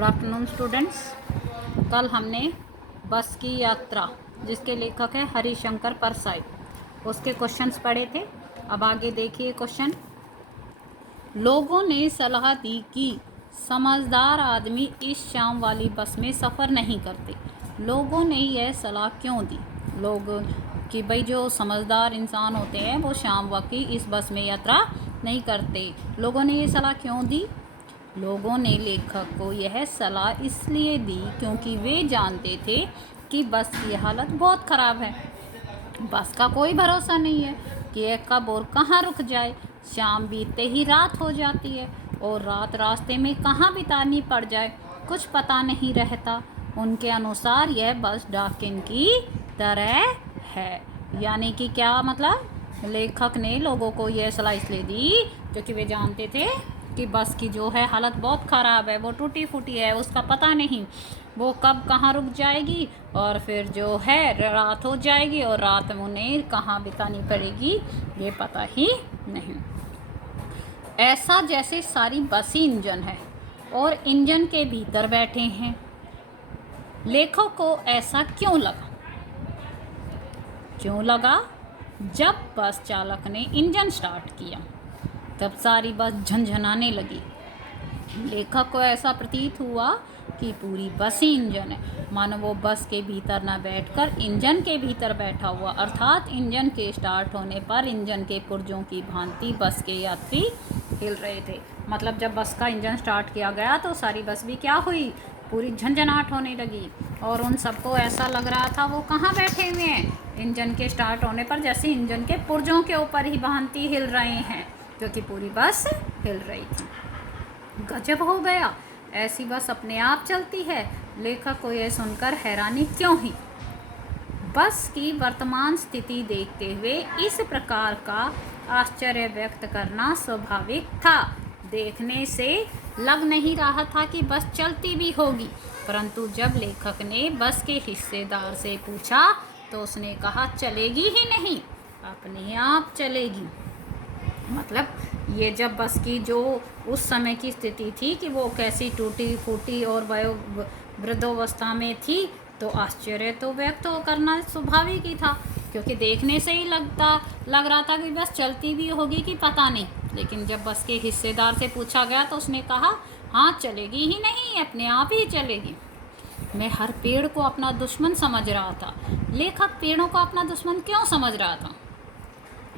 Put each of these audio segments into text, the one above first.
Good afternoon students. कल हमने बस की यात्रा जिसके लेखक है हरिशंकर परसाई उसके क्वेश्चंस पढ़े थे। अब आगे देखिए क्वेश्चन। लोगों ने सलाह दी कि समझदार आदमी इस शाम वाली बस में सफ़र नहीं करते। लोगों ने यह सलाह क्यों दी? लोग कि भाई जो समझदार इंसान होते हैं वो शाम वक्त ही इस बस में यात्रा नहीं करते। लोगों ने ये सलाह क्यों दी? लोगों ने लेखक को यह सलाह इसलिए दी क्योंकि वे जानते थे कि बस की हालत बहुत ख़राब है। बस का कोई भरोसा नहीं है कि यह कब और कहाँ रुक जाए। शाम बीतते ही रात हो जाती है और रात रास्ते में कहाँ बितानी पड़ जाए कुछ पता नहीं रहता। उनके अनुसार यह बस डाकिन की तरह है। यानी कि क्या मतलब? लेखक ने लोगों को यह सलाह इसलिए दी क्योंकि वे जानते थे कि बस की जो है हालत बहुत ख़राब है, वो टूटी फूटी है, उसका पता नहीं वो कब कहाँ रुक जाएगी और फिर जो है रात हो जाएगी और रात में उन्हें कहाँ बितानी पड़ेगी ये पता ही नहीं। ऐसा जैसे सारी बस ही इंजन है और इंजन के भीतर बैठे हैं। लेखक को ऐसा क्यों लगा? जब बस चालक ने इंजन स्टार्ट किया तब सारी बस झनझनाने लगी। लेखक को ऐसा प्रतीत हुआ कि पूरी बस ही इंजन है, मानो वो बस के भीतर न बैठकर इंजन के भीतर बैठा हुआ, अर्थात इंजन के स्टार्ट होने पर इंजन के पुर्जों की भांति बस के यात्री हिल रहे थे। मतलब जब बस का इंजन स्टार्ट किया गया तो सारी बस भी क्या हुई, पूरी झंझनाहट होने लगी और उन सबको ऐसा लग रहा था वो कहाँ बैठे हुए हैं, इंजन के स्टार्ट होने पर जैसे इंजन के पुर्जों के ऊपर ही भांति हिल रहे हैं क्योंकि पूरी बस हिल रही थी। गजब हो गया, ऐसी बस अपने आप चलती है। लेखक को यह सुनकर हैरानी क्यों हुई? बस की वर्तमान स्थिति देखते हुए इस प्रकार का आश्चर्य व्यक्त करना स्वाभाविक था। देखने से लग नहीं रहा था कि बस चलती भी होगी, परंतु जब लेखक ने बस के हिस्सेदार से पूछा तो उसने कहा चलेगी ही नहीं, अपने आप चलेगी। मतलब ये जब बस की जो उस समय की स्थिति थी कि वो कैसी टूटी फूटी और वृद्धावस्था में थी तो आश्चर्य तो व्यक्त करना स्वाभाविक ही था क्योंकि देखने से ही लग रहा था कि बस चलती भी होगी कि पता नहीं। लेकिन जब बस के हिस्सेदार से पूछा गया तो उसने कहा हाँ चलेगी ही नहीं, अपने आप ही चलेगी। मैं हर पेड़ को अपना दुश्मन समझ रहा था। लेखक पेड़ों को अपना दुश्मन क्यों समझ रहा था?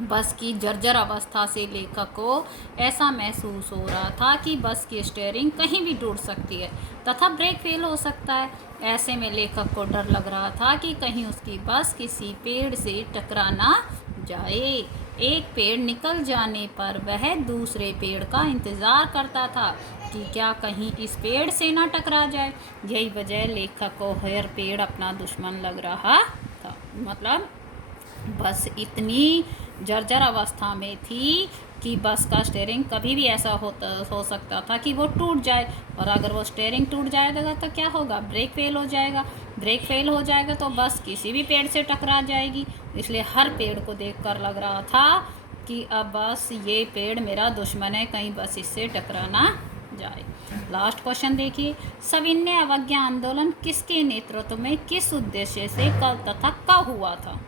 बस की जर्जर अवस्था से लेखक को ऐसा महसूस हो रहा था कि बस की स्टीयरिंग कहीं भी टूट सकती है तथा ब्रेक फेल हो सकता है। ऐसे में लेखक को डर लग रहा था कि कहीं उसकी बस किसी पेड़ से टकरा ना जाए। एक पेड़ निकल जाने पर वह दूसरे पेड़ का इंतज़ार करता था कि क्या कहीं इस पेड़ से ना टकरा जाए। यही वजह लेखक को हर पेड़ अपना दुश्मन लग रहा था। मतलब बस इतनी जर्जर अवस्था में थी कि बस का स्टीयरिंग कभी भी ऐसा हो सकता था कि वो टूट जाए और अगर वो स्टीयरिंग टूट जाएगा तो क्या होगा, ब्रेक फेल हो जाएगा। ब्रेक फेल हो जाएगा तो बस किसी भी पेड़ से टकरा जाएगी। इसलिए हर पेड़ को देखकर लग रहा था कि अब बस ये पेड़ मेरा दुश्मन है, कहीं बस इससे टकरा ना जाए। लास्ट क्वेश्चन देखिए। सविनय अवज्ञा आंदोलन किसके नेतृत्व में किस उद्देश्य से कब तथा कब हुआ था?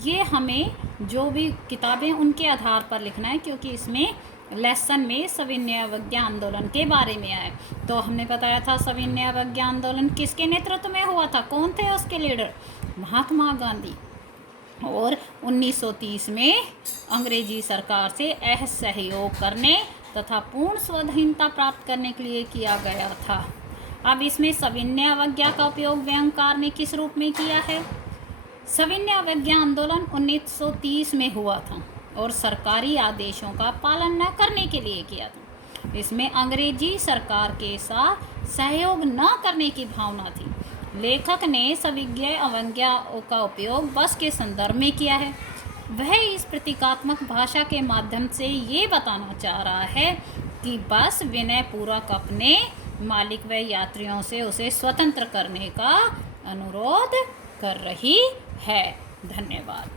ये हमें जो भी किताबें उनके आधार पर लिखना है क्योंकि इसमें लेसन में सविनय अवज्ञा आंदोलन के बारे में आया। तो हमने बताया था सविनय अवज्ञा आंदोलन किसके नेतृत्व में हुआ था, कौन थे उसके लीडर? महात्मा गांधी। और 1930 में अंग्रेजी सरकार से असहयोग करने तथा पूर्ण स्वाधीनता प्राप्त करने के लिए किया गया था। अब इसमें सविनय अवज्ञा का उपयोग व्यंग्यकार ने किस रूप में किया है? सविनय अवज्ञा आंदोलन 1930 में हुआ था और सरकारी आदेशों का पालन न करने के लिए किया था। इसमें अंग्रेजी सरकार के साथ सहयोग न करने की भावना थी। लेखक ने सविनय अवज्ञा का उपयोग बस के संदर्भ में किया है। वह इस प्रतीकात्मक भाषा के माध्यम से ये बताना चाह रहा है कि बस विनयपूर्वक अपने मालिक व यात्रियों से उसे स्वतंत्र करने का अनुरोध कर रही है। धन्यवाद।